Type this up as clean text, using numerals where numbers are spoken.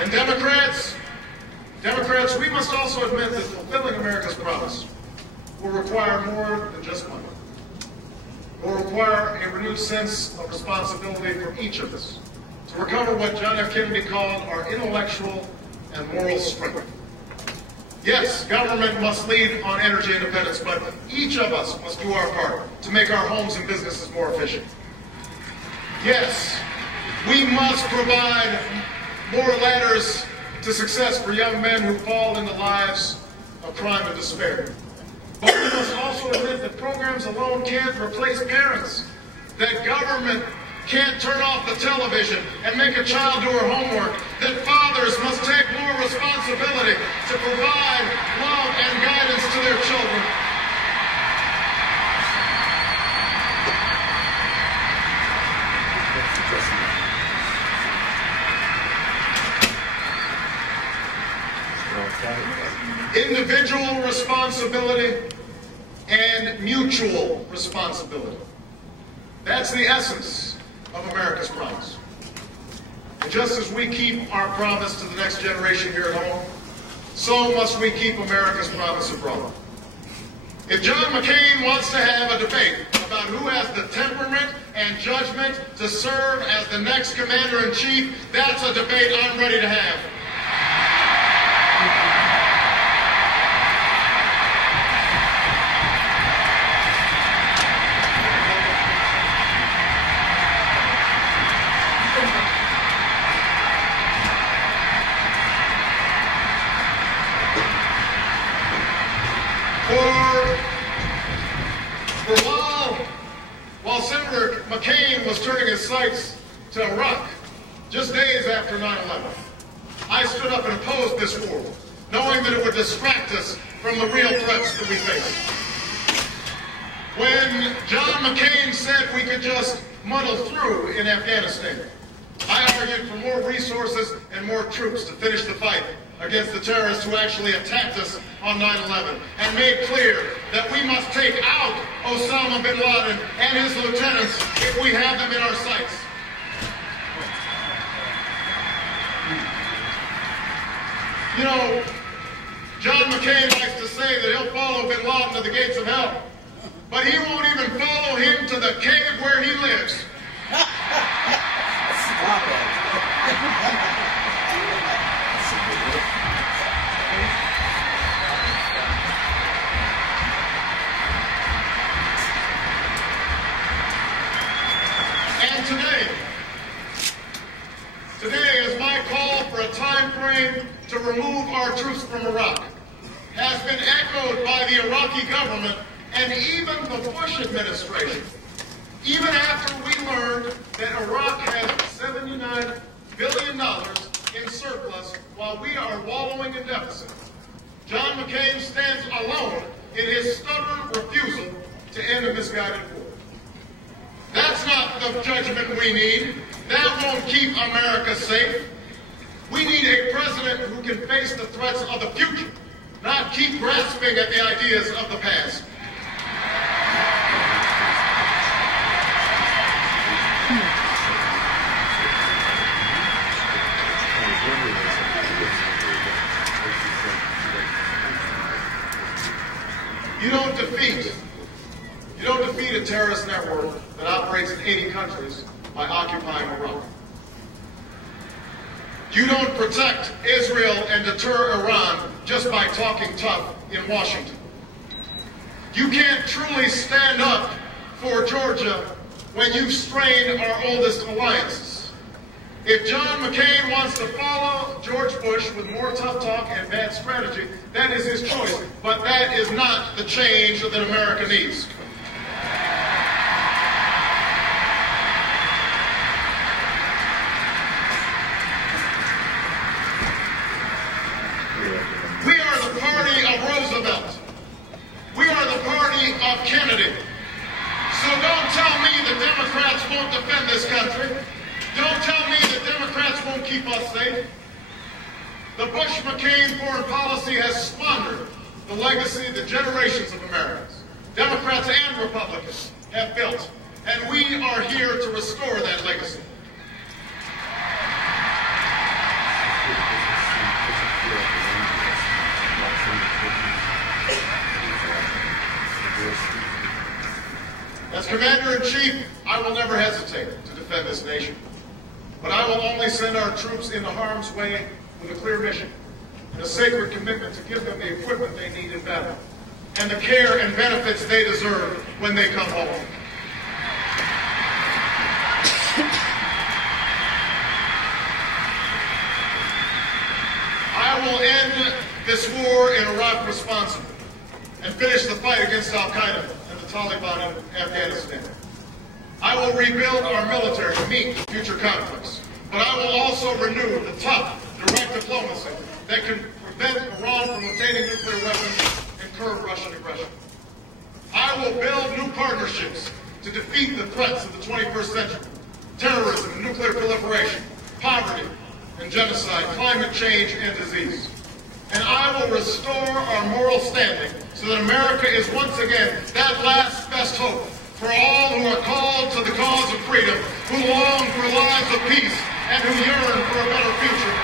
And Democrats, we must also admit that fulfilling America's promise will require more than just money. It will require a renewed sense of responsibility from each of us to recover what John F. Kennedy called our intellectual and moral strength. Yes, government must lead on energy independence, but each of us must do our part to make our homes and businesses more efficient. Yes, we must provide more ladders to success for young men who fall into lives of crime and despair. But we must also admit that programs alone can't replace parents, that government can't turn off the television and make a child do her homework, that fathers must take more responsibility to provide love and guidance to their children. Individual responsibility and mutual responsibility. That's the essence of America's promise. And just as we keep our promise to the next generation here at home, so must we keep America's promise abroad. If John McCain wants to have a debate about who has the temperament and judgment to serve as the next commander-in-chief, that's a debate I'm ready to have. While Senator McCain was turning his sights to Iraq just days after 9/11, I stood up and opposed this war, knowing that it would distract us from the real threats that we face. When John McCain said we could just muddle through in Afghanistan, I argued for more resources and more troops to finish the fight against the terrorists who actually attacked us on 9/11, and made clear that we must take out Osama bin Laden and his lieutenants if we have them in our sights. You know, John McCain likes to say that he'll follow bin Laden to the gates of hell, but he won't even follow him to the cave where he lives. Stop it. And today is my call for a time frame to remove our troops from Iraq, has been echoed by the Iraqi government and even the Bush administration, even after we learned that Iraq has $79 billion in surplus while we are wallowing in deficit. John McCain stands alone in his stubborn refusal to end a misguided war. That's not the judgment we need. That won't keep America safe. We need a president who can face the threats of the future, not keep grasping at the ideas of the past. You don't defeat a terrorist network that operates in 80 countries by occupying Iraq. You don't protect Israel and deter Iran just by talking tough in Washington. You can't truly stand up for Georgia when you've strained our oldest alliances. If John McCain wants to follow George Bush with more tough talk and bad strategy, that is his choice. But that is not the change that America needs. We are the party of Roosevelt. We are the party of Kennedy. So don't tell me the Democrats won't defend this country. Don't tell me the Democrats won't keep us safe. The Bush-McCain foreign policy has squandered the legacy that generations of Americans, Democrats and Republicans, have built. And we are here to restore that legacy. As Commander-in-Chief, I will never hesitate to defend this nation. But I will only send our troops into harm's way with a clear mission and a sacred commitment to give them the equipment they need in battle and the care and benefits they deserve when they come home. I will end this war in Iraq responsibly and finish the fight against Al-Qaeda and the Taliban in Afghanistan. I will rebuild our military to meet future conflicts, but I will also renew the tough, direct diplomacy that can prevent Iran from obtaining nuclear weapons and curb Russian aggression. I will build new partnerships to defeat the threats of the 21st century: terrorism and nuclear proliferation, poverty and genocide, climate change and disease. And I will restore our moral standing so that America is once again that last best hope for all who are called to the cause of freedom, who long for lives of peace, and who yearn for a better future.